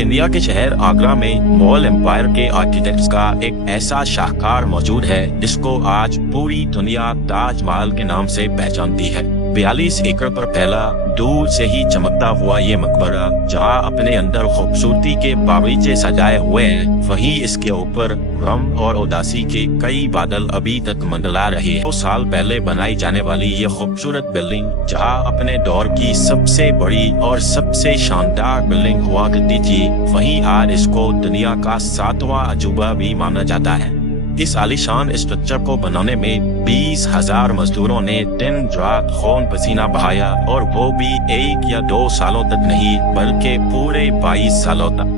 India के शहर आगरा में मुगल एम्पायर के आर्किटेक्ट्स का एक ऐसा शाहकार मौजूद है जिसको आज पूरी दुनिया ताजमहल के नाम से पहचानती है। 42 एकड़ पर फैला दूर से ही चमकता हुआ ये मकबरा जहाँ अपने अंदर खूबसूरती के बागीचे सजाए हुए हैं, वहीं इसके ऊपर गम और उदासी के कई बादल अभी तक मंडला रहे हैं। 2 साल पहले बनाई जाने वाली ये खूबसूरत बिल्डिंग जहाँ अपने दौर की सबसे बड़ी और सबसे शानदार बिल्डिंग हुआ करती थी, वहीं आज इसको दुनिया का 7वां अजूबा भी माना जाता है। इस आलीशान स्ट्रक्चर को बनाने में 20,000 मजदूरों ने दिन रात खून पसीना बहाया, और वो भी 1 या 2 सालों तक नहीं बल्कि पूरे 22 सालों तक।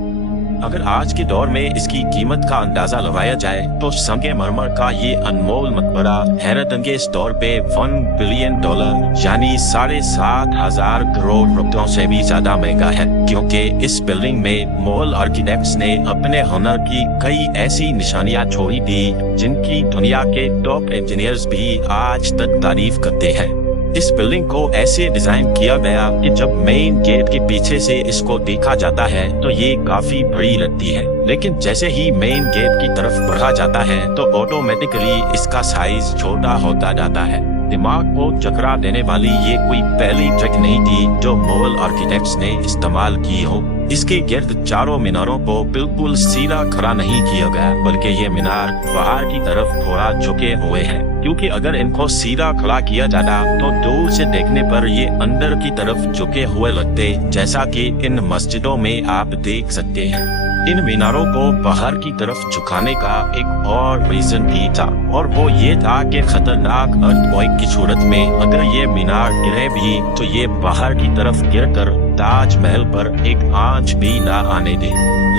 अगर आज के दौर में इसकी कीमत का अंदाजा लगाया जाए तो संगमरमर का ये अनमोल मकबरा हैरत अंगेज तौर पे $1 बिलियन यानी 7,500 करोड़ रुपयों से भी ज्यादा महंगा है, क्योंकि इस बिल्डिंग में मुगल आर्किटेक्ट्स ने अपने हुनर की कई ऐसी निशानियां छोड़ी थी जिनकी दुनिया के टॉप इंजीनियर्स भी आज तक तारीफ करते हैं। इस बिल्डिंग को ऐसे डिजाइन किया गया कि जब मेन गेट के पीछे से इसको देखा जाता है तो ये काफी बड़ी लगती है, लेकिन जैसे ही मेन गेट की तरफ बढ़ा जाता है तो ऑटोमेटिकली इसका साइज छोटा होता जाता है। दिमाग को चकरा देने वाली ये कोई पहली ट्रिक नहीं थी जो मुगल आर्किटेक्ट्स ने इस्तेमाल की हो। इसके गिर्द चारों मीनारों को बिल्कुल सीधा खड़ा नहीं किया गया, बल्कि ये मीनार बाहर की तरफ थोड़ा झुके हुए हैं, क्योंकि अगर इनको सीधा खड़ा किया जाता तो दूर से देखने पर ये अंदर की तरफ झुके हुए लगते, जैसा कि इन मस्जिदों में आप देख सकते हैं। इन मीनारों को बाहर की तरफ झुकाने का एक और रीजन भी था, और वो ये था कि खतरनाक अर्थक्वेक की सूरत में अगर ये मीनार गिरे भी तो ये बाहर की तरफ गिरकर ताजमहल पर एक आंच भी ना आने दे।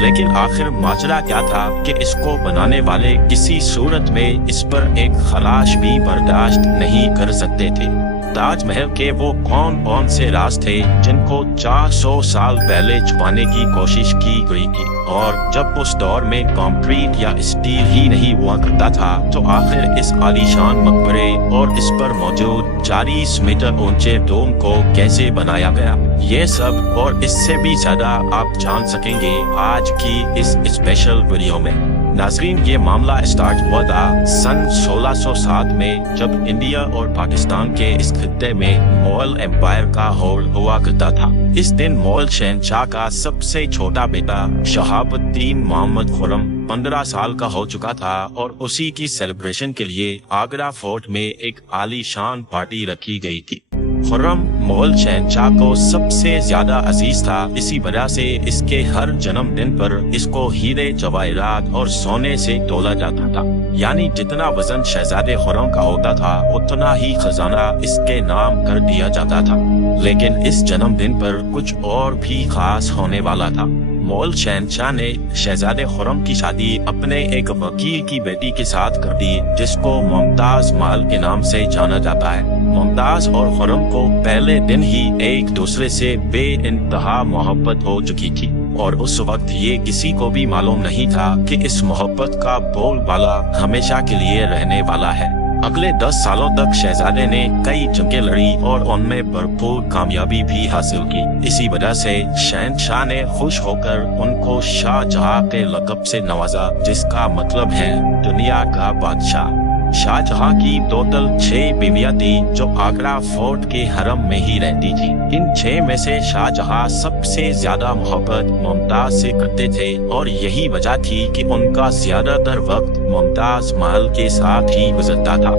लेकिन आखिर माजरा क्या था कि इसको बनाने वाले किसी सूरत में इस पर एक खलाश भी बर्दाश्त नहीं कर सकते थे। ताजमहल के वो कौन कौन से राज थे जिनको 400 साल पहले छुपाने की कोशिश की गई थी, और जब उस दौर में कंक्रीट या स्टील ही नहीं हुआ करता था तो आखिर इस आलीशान मकबरे और इस पर मौजूद 40 मीटर ऊंचे डोम को कैसे बनाया गया, ये सब और इससे भी ज्यादा आप जान सकेंगे आज की इस स्पेशल वीडियो में। नाज़रीन, ये मामला स्टार्ट हुआ था सन 1607 में, जब इंडिया और पाकिस्तान के इस खित्ते में मुगल एम्पायर का होल्ड हुआ करता था। इस दिन मुगल शहंशाह का सबसे छोटा बेटा शहाबुद्दीन मोहम्मद खुर्रम 15 साल का हो चुका था, और उसी की सेलिब्रेशन के लिए आगरा फोर्ट में एक आलीशान पार्टी रखी गई थी। खुर्रम मुगल शहंशाह को सबसे ज्यादा अजीज था, इसी वजह से इसके हर जन्मदिन पर इसको हीरे जवाहरात और सोने से तोला जाता था, यानी जितना वजन शहजादे खुर्रम का होता था उतना ही खजाना इसके नाम कर दिया जाता था। लेकिन इस जन्मदिन पर कुछ और भी खास होने वाला था। मुगल शहंशाह ने शहजादे खुर्रम की शादी अपने एक वकील की बेटी के साथ कर दी, जिसको मुमताज महल के नाम से जाना जाता है। मुमताज और खुर्रम को पहले दिन ही एक दूसरे से बेइंतहा मोहब्बत हो चुकी थी, और उस वक्त ये किसी को भी मालूम नहीं था कि इस मोहब्बत का बोलबाला हमेशा के लिए रहने वाला है। अगले 10 सालों तक शहजादे ने कई जंगें लड़ी और उनमें भरपूर कामयाबी भी हासिल की। इसी वजह से शहंशाह ने खुश होकर उनको शाहजहां के लक़ब से नवाजा, जिसका मतलब है दुनिया का बादशाह। शाहजहां की टोटल 6 बीवियां थी जो आगरा फोर्ट के हरम में ही रहती थी। इन 6 में से शाहजहां सबसे ज्यादा मोहब्बत मुमताज से करते थे, और यही वजह थी कि उनका ज्यादातर वक्त मुमताज महल के साथ ही गुजरता था।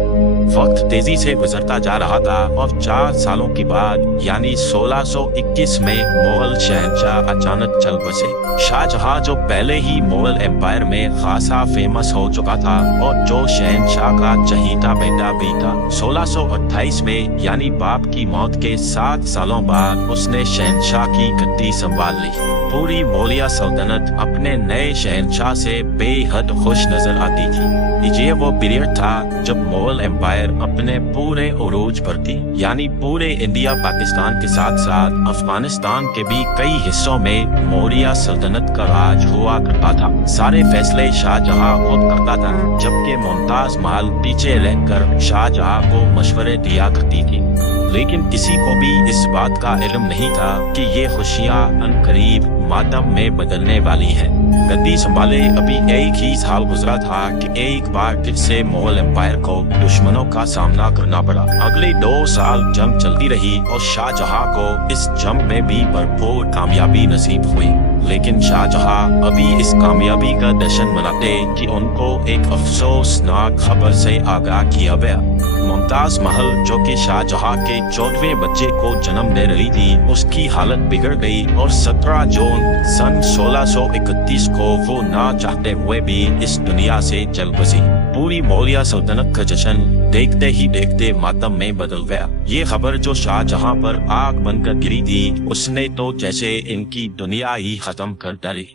वक्त तेजी से गुजरता जा रहा था, और 4 सालों के बाद यानी 1621 में मुगल शहंशाह अचानक चल बसे। शाहजहां जो पहले ही मुगल एम्पायर में खासा फेमस हो चुका था और जो शहंशाह का चहीता बेटा भी था, 1628 में यानी बाप की मौत के 7 सालों बाद उसने शहंशाह की गद्दी संभाल ली। पूरी मौलिया सल्तनत अपने नए शहंशाह से बेहद खुश नजर आती थी। ये वो पीरियड था जब मुगल एम्पायर अपने पूरे उरूज पर थी, यानी पूरे इंडिया पाकिस्तान के साथ साथ अफगानिस्तान के भी कई हिस्सों में मौर्य सल्तनत का राज हुआ करता था। सारे फैसले शाहजहां खुद करता था, जबकि मुमताज महल पीछे रहकर शाहजहां को मशवरे दिया करती थी। लेकिन किसी को भी इस बात का इल्म नहीं था कि ये खुशियां अनकरीब मातम में बदलने वाली हैं। गद्दी संभाले अभी एक ही साल गुजरा था कि एक बार फिर से मुगल एम्पायर को दुश्मनों का सामना करना पड़ा। अगले 2 साल जंग चलती रही और शाहजहां को इस जंग में भी भरपूर कामयाबी नसीब हुई। लेकिन शाहजहां अभी इस कामयाबी का जश्न मनाते कि उनको एक अफसोसनाक खबर से आगाह किया गया। मुमताज महल, जो कि शाहजहां के 14वें बच्चे को जन्म दे रही थी, उसकी हालत बिगड़ गई और 17 जून सन 1631 को वो ना चाहते हुए भी इस दुनिया से चल बसी। पूरी मौर्य सल्तनत का जश्न देखते ही देखते मातम में बदल गया। ये खबर जो शाहजहां पर आग बनकर गिरी थी, उसने तो जैसे इनकी दुनिया ही खत्म कर डाली।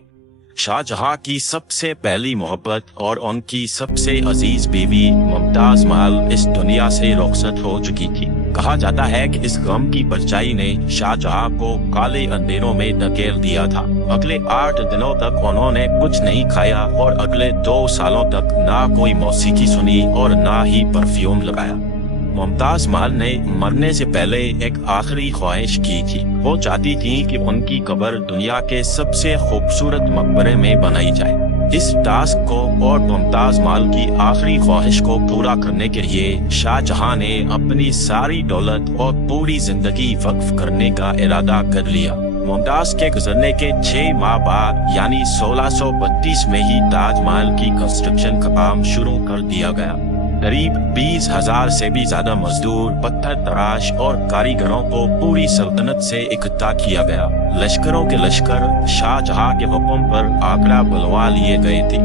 शाहजहां की सबसे पहली मोहब्बत और उनकी सबसे अजीज बीवी मुमताज महल इस दुनिया से रुखसत हो चुकी थी। कहा जाता है कि इस गम की परछाई ने शाहजहां को काले अंधेरों में धकेल दिया था। अगले 8 दिनों तक उन्होंने कुछ नहीं खाया और अगले 2 सालों तक ना कोई मौसीकी सुनी और ना ही परफ्यूम लगाया। मुमताज महल ने मरने से पहले एक आखिरी ख्वाहिश की थी। वो चाहती थी कि उनकी कब्र दुनिया के सबसे खूबसूरत मकबरे में बनाई जाए। इस टास्क को और मुमताज महल की आखिरी ख्वाहिश को पूरा करने के लिए शाहजहां ने अपनी सारी दौलत और पूरी जिंदगी वक्फ करने का इरादा कर लिया। मुमताज के गुजरने के 6 माह बाद यानी 1632 में ही ताजमहल की कंस्ट्रक्शन का काम शुरू कर दिया गया। करीब 20,000 से भी ज्यादा मजदूर, पत्थर तराश और कारीगरों को पूरी सल्तनत से इकट्ठा किया गया। लश्करों के लश्कर शाहजहां के हुक्म पर आगरा बुलवा लिए गए थे।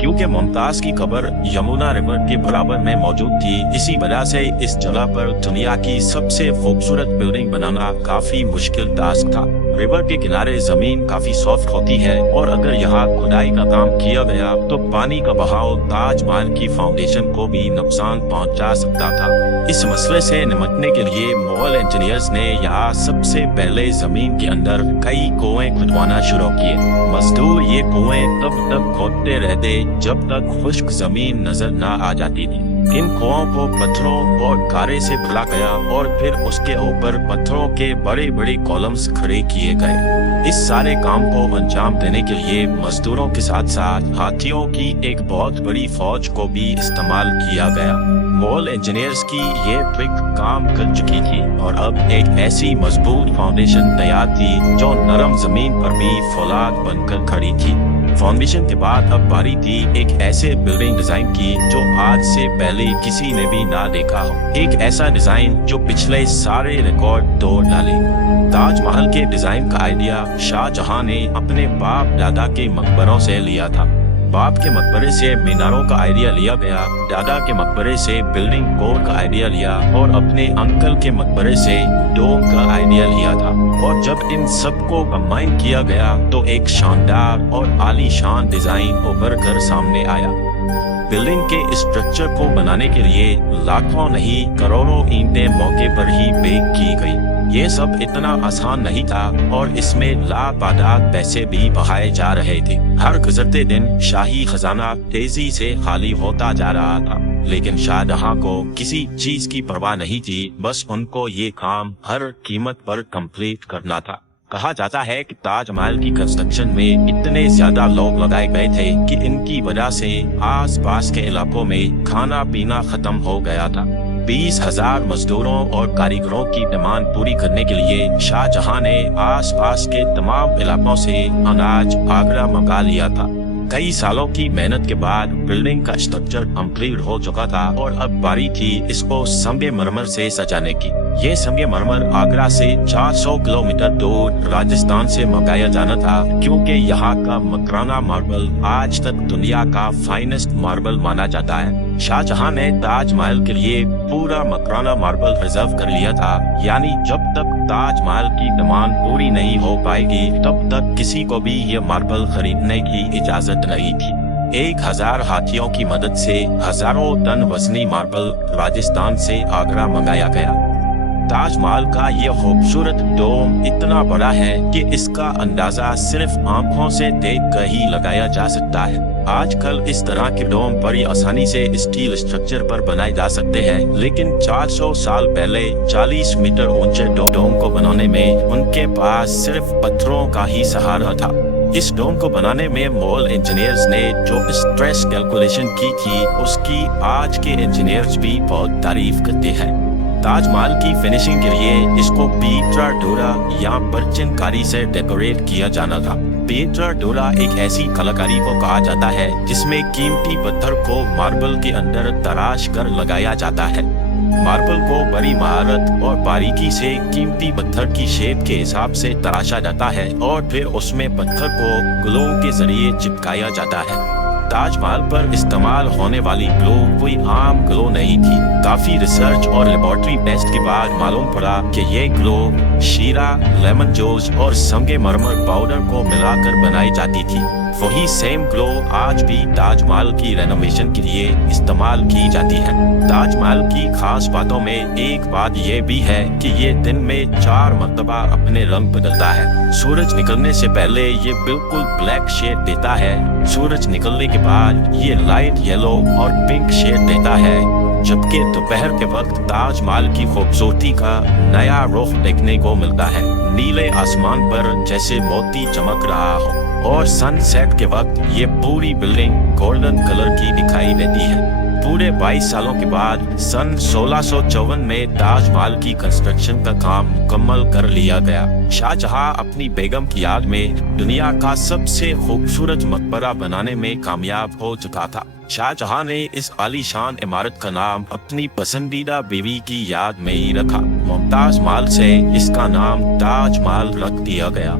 क्योंकि मुमताज की कब्र यमुना रिवर के बराबर में मौजूद थी, इसी वजह से इस जगह पर दुनिया की सबसे खूबसूरत बिल्डिंग बनाना काफी मुश्किल टास्क था। रिवर के किनारे जमीन काफी सॉफ्ट होती है और अगर यहाँ खुदाई का काम किया गया तो पानी का बहाव ताजमहल की फाउंडेशन को भी नुकसान पहुंचा सकता था। इस मसले से निपटने के लिए मुगल इंजीनियर्स ने यहाँ सबसे पहले जमीन के अंदर कई कुएं खुदवाना शुरू किए। मजदूर ये कुएं तब तक खोदते रहते जब तक खुश्क जमीन नजर न आ जाती थी। इन कुओं को पत्थरों और गारे से भरा गया और फिर उसके ऊपर पत्थरों के बड़े बड़े कॉलम्स खड़े किए गए। इस सारे काम को अंजाम देने के लिए मजदूरों के साथ साथ हाथियों की एक बहुत बड़ी फौज को भी इस्तेमाल किया गया। मुगल इंजीनियर्स की ये ट्रिक काम कर चुकी थी और अब एक ऐसी मजबूत फाउंडेशन तैयार थी जो नरम जमीन पर भी फौलाद बनकर खड़ी थी। फाउंडेशन के बाद अब बारी थी एक ऐसे बिल्डिंग डिजाइन की जो आज से पहले किसी ने भी ना देखा हो। एक ऐसा डिजाइन जो पिछले सारे रिकॉर्ड तोड़ डाले। ताजमहल के डिजाइन का आइडिया शाहजहां ने अपने बाप दादा के मकबरों से लिया था। बाप के मकबरे से मीनारों का आइडिया लिया गया, दादा के मकबरे से बिल्डिंग कोड का आइडिया लिया और अपने अंकल के मकबरे से डोम का आइडिया लिया था। और जब इन सबको कंबाइन किया गया तो एक शानदार और आलीशान डिजाइन उभर कर सामने आया। बिल्डिंग के स्ट्रक्चर को बनाने के लिए लाखों नहीं करोड़ों ईंटें मौके पर ही बेक की गई। ये सब इतना आसान नहीं था और इसमें लातादाद पैसे भी बहाए जा रहे थे। हर गुजरते दिन शाही खजाना तेजी से खाली होता जा रहा था, लेकिन शाहजहां को किसी चीज की परवाह नहीं थी। बस उनको ये काम हर कीमत पर कंप्लीट करना था। कहा जाता है कि ताजमहल की कंस्ट्रक्शन में इतने ज्यादा लोग लगाए गए थे कि इनकी वजह से आसपास के इलाकों में खाना पीना खत्म हो गया था। 20,000 मजदूरों और कारीगरों की डिमांड पूरी करने के लिए शाहजहां ने आसपास के तमाम इलाकों से अनाज आगरा मंगा लिया था। कई सालों की मेहनत के बाद बिल्डिंग का स्ट्रक्चर कंप्लीट हो चुका था और अब बारी थी इसको संगमरमर से सजाने की। ये संगमरमर आगरा से 400 किलोमीटर दूर राजस्थान से मंगाया जाना था, क्योंकि यहाँ का मकराना मार्बल आज तक दुनिया का फाइनेस्ट मार्बल माना जाता है। शाहजहां ने ताजमहल के लिए पूरा मकराना मार्बल रिजर्व कर लिया था, यानी जब तक ताजमहल की डिमांड पूरी नहीं हो पाएगी तब तक किसी को भी ये मार्बल खरीदने की इजाजत नहीं थी। 1000 हाथियों की मदद से हजारों टन वजनी मार्बल राजस्थान से आगरा मंगाया गया। ताज महल का ये खूबसूरत डोम इतना बड़ा है कि इसका अंदाजा सिर्फ आंखों से देखकर ही लगाया जा सकता है। आजकल इस तरह के डोम बड़ी आसानी से स्टील स्ट्रक्चर पर बनाए जा सकते हैं, लेकिन 400 साल पहले 40 मीटर ऊंचे डोम को बनाने में उनके पास सिर्फ पत्थरों का ही सहारा था। इस डोम को बनाने में मुगल इंजीनियर्स ने जो स्ट्रेस कैलकुलेशन की थी, उसकी आज के इंजीनियर्स भी बहुत तारीफ करते हैं। ताजमहल की फिनिशिंग के लिए इसको पीटरा डोरा या परचिनकारी से डेकोरेट किया जाना था। पीटरा डोरा एक ऐसी कलाकारी को कहा जाता है जिसमें कीमती पत्थर को मार्बल के अंदर तराश कर लगाया जाता है। मार्बल को बड़ी महारत और बारीकी से कीमती पत्थर की शेप के हिसाब से तराशा जाता है और फिर उसमें पत्थर को ग्लो के जरिए चिपकाया जाता है। ताजमहल पर इस्तेमाल होने वाली ग्लो कोई आम ग्लो नहीं थी। काफी रिसर्च और लेबोरेटरी टेस्ट के बाद मालूम पड़ा कि ये ग्लो शीरा, लेमन जूस और संगमरमर पाउडर को मिलाकर बनाई जाती थी। वही सेम ग्लो आज भी ताजमहल की रेनोवेशन के लिए इस्तेमाल की जाती है। ताजमहल की खास बातों में एक बात ये भी है कि ये दिन में 4 मरतबा अपने रंग बदलता है। सूरज निकलने से पहले ये बिल्कुल ब्लैक शेड देता है। सूरज निकलने के बाद ये लाइट येलो और पिंक शेड देता है, जबकि दोपहर के वक्त ताजमहल की खूबसूरती का नया रुख देखने को मिलता है। नीले आसमान पर जैसे मोती चमक रहा हो और सनसेट के वक्त ये पूरी बिल्डिंग गोल्डन कलर की दिखाई देती है। पूरे 22 सालों के बाद सन 1654 में ताजमहल की कंस्ट्रक्शन का काम मुकम्मल कर लिया गया। शाहजहां अपनी बेगम की याद में दुनिया का सबसे खूबसूरत मकबरा बनाने में कामयाब हो चुका था। शाहजहां ने इस आलीशान इमारत का नाम अपनी पसंदीदा बीवी की याद में ही रखा। मुमताज महल से इसका नाम ताज महल रख दिया गया।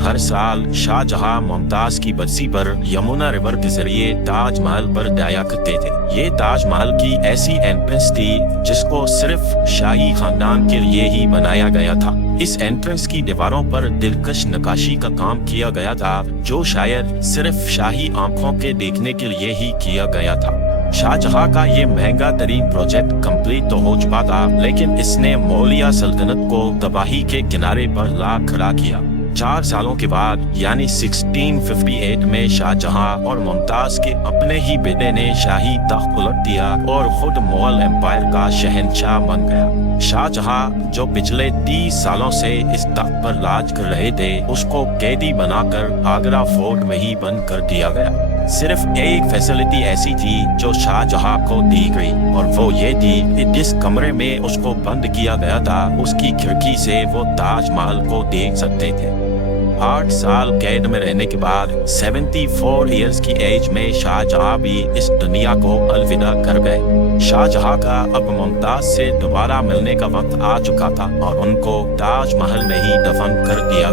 हर साल शाहजहां मुमताज की बरसी पर यमुना रिवर के जरिए ताजमहल पर जाया करते थे। ये ताजमहल की ऐसी एंट्रेंस थी जिसको सिर्फ शाही खानदान के लिए ही बनाया गया था। इस एंट्रेंस की दीवारों पर दिलकश नक्काशी का काम किया गया था, जो शायद सिर्फ शाही आंखों के देखने के लिए ही किया गया था। शाहजहां का ये महंगा तरीन प्रोजेक्ट कंप्लीट तो हो चुका था, लेकिन इसने मौलिया सल्तनत को तबाही के किनारे पर ला खड़ा किया। 4 सालों के बाद यानी 1658 में शाहजहां और मुमताज के अपने ही बेटे ने शाही तख्त उलट दिया और खुद मुगल एम्पायर का शहंशाह बन गया। शाहजहां जो पिछले 30 सालों से इस तख्त पर राज कर रहे थे, उसको कैदी बनाकर आगरा फोर्ट में ही बंद कर दिया गया। सिर्फ एक फैसिलिटी ऐसी थी जो शाहजहां को दी गई, और वो ये थी कि जिस कमरे में उसको बंद किया गया था, उसकी खिड़की से वो ताजमहल को देख सकते थे। 8 साल कैद में रहने के बाद 74 इयर्स की एज में शाहजहां भी इस दुनिया को अलविदा कर गए। शाहजहां का अब मुमताज से दोबारा मिलने का वक्त आ चुका था और उनको ताजमहल में ही दफन कर दिया।